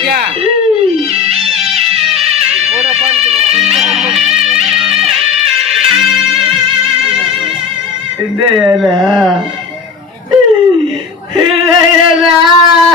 Ya. Ini ya lah. Ini ya lah.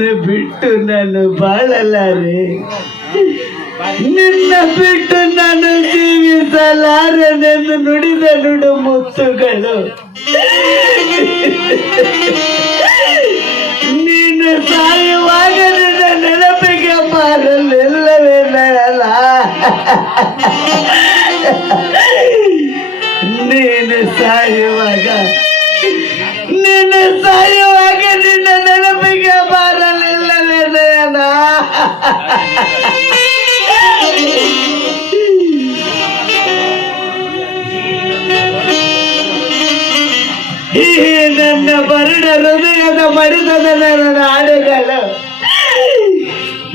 ನಿನ್ನ ಬಿಟ್ಟು ನಾನು ಬಾಳಲಾರೆ. ನಿನ್ನ ಬಿಟ್ಟು ನಾನು ಜೀವಿಸಲಾರನೆಂದು ನುಡಿದ ನುಡು ಮುತ್ತುಗಳು. ನೀನು ಸಾಯುವಾಗ ನನ್ನ ನೆನಪಿಗೆ ಬಾರಲಿಲ್ಲವೇ ನಯನ ಹೃದಯದ ಬಡಿತದ ನನ್ನ ಹಾಡುಗಳು.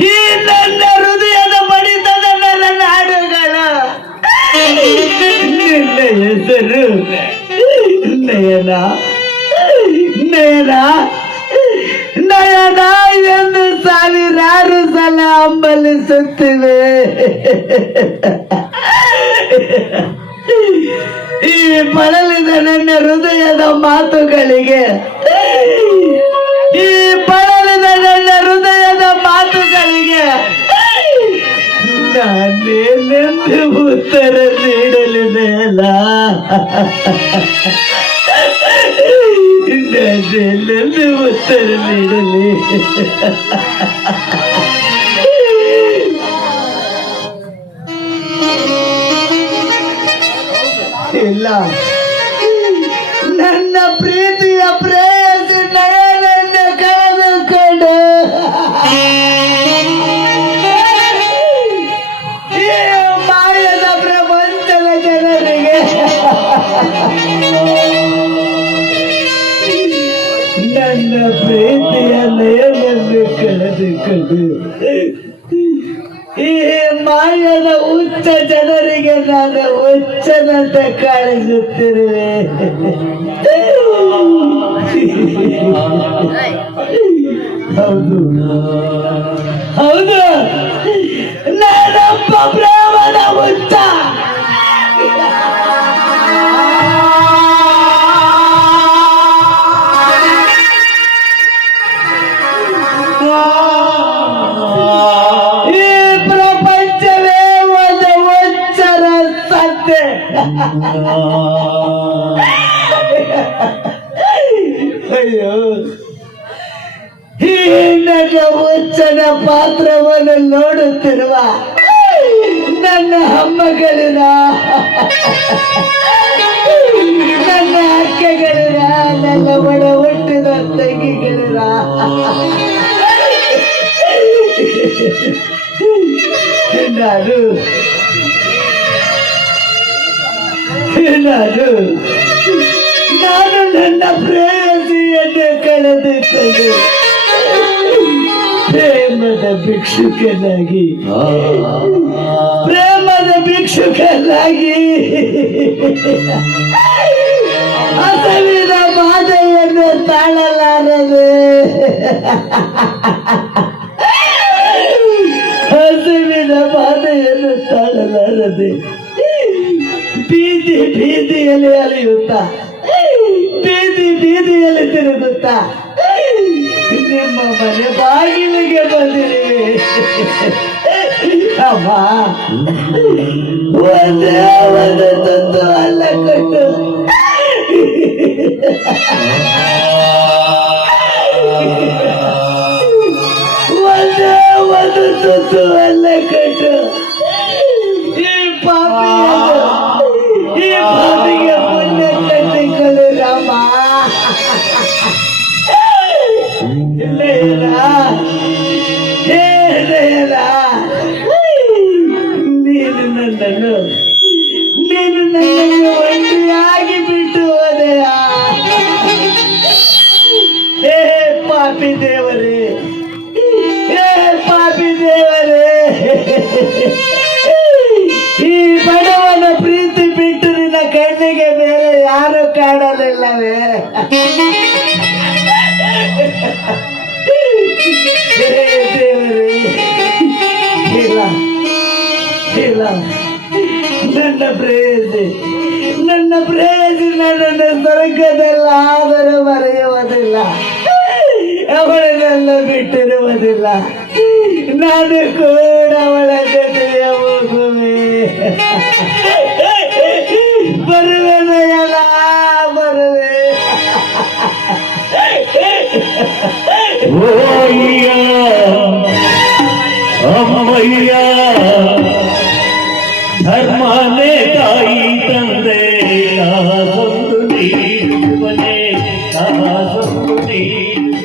ಈ ನನ್ನ ಹೃದಯದ ಬಡಿತದ ನನ್ನ ಹಾಡುಗಳು. ನಿನ್ನ ಹೆಸರು ನಯನ. ನಯನ. ನಯನ ಎಂದು ಸಾವಿರಾರು ಸಲ ಅಂಬಲಿಸುತ್ತಿವೆ ಈ ಬಳಲಿದ ನನ್ನ ಹೃದಯದ ಮಾತುಗಳಿಗೆ ಈ ಬಳಲಿದ ನನ್ನ ಹೃದಯದ ಮಾತುಗಳಿಗೆ ನಾನೇನೆಂದು ಉತ್ತರ ನೀಡಲಿದೆಯಲ್ಲ ನಾನೇನೆಂದು ಉತ್ತರ ನೀಡಲಿ? ಇಲ್ಲ. ನನ್ನ ಈ ಮಾಯದ ಉಚ್ಚ ಜನರಿಗೆ ನಾನು ಹುಚ್ಚನಂತ ಕಾಣಿಸುತ್ತಿರುವೆ. ಹೌದು. ಹೌದು. ಅಯ್ಯೋ ಈ ಪಾತ್ರವನ್ನು ನೋಡುತ್ತಿರುವ ನನ್ನ ಅಮ್ಮಗಳಿನ ನನ್ನ ಅಕ್ಕಗಳಿರ ನನ್ನ ಒಡ ಹುಟ್ಟಿದ ತಂಗಿಗಳಿರ ನಾನು ನಾನು ನಾನು ನನ್ನ ಪ್ರೇಯಸಿಯನ್ನು ಕಳೆದುಕೊಂಡು ಪ್ರೇಮದ ಭಿಕ್ಷುಕನಾಗಿ. ಪ್ರೇಮದ ಭಿಕ್ಷುಕನಾಗಿ. ಅಸಲಿನ ಬಾಧೆಯನ್ನು ತಾಳಲಾರದೆ. ಹಸುವಿನ ಬಾಧೆಯನ್ನು ತಾಳಲಾರದೆ. ಬೀದಿ ಬೀದಿಯಲ್ಲಿ ಅಲಿಯುತ್ತ. ಬೀದಿ ಬೀದಿಯಲ್ಲಿ ತಿರುಗುತ್ತ. ನಿಮ್ಮ ಮನೆ ಬಾಗಿಲಿಗೆ ಬಂದಿರಿ. ಅಮ್ಮ. ತಂದು ಅಲ್ಲ ಕೊಟ್ಟು. ಇಲ್ಲ ಇಲ್ಲ ನನ್ನ ಪ್ರೇಯಸಿ ನನ್ನ ಪ್ರೇಯಸಿ ನನ್ನನ್ನು ಸ್ವರ್ಗದಲ್ಲ ಆದರೂ ಮರೆಯುವುದಿಲ್ಲ ಅವಳನ್ನೆಲ್ಲ ಬಿಟ್ಟಿರುವುದಿಲ್ಲ ನಾನು ಕೂಡ ಅವಳ అమ్మయ్యా అమ్మయ్యా ధర్మానే తాయి తందేనా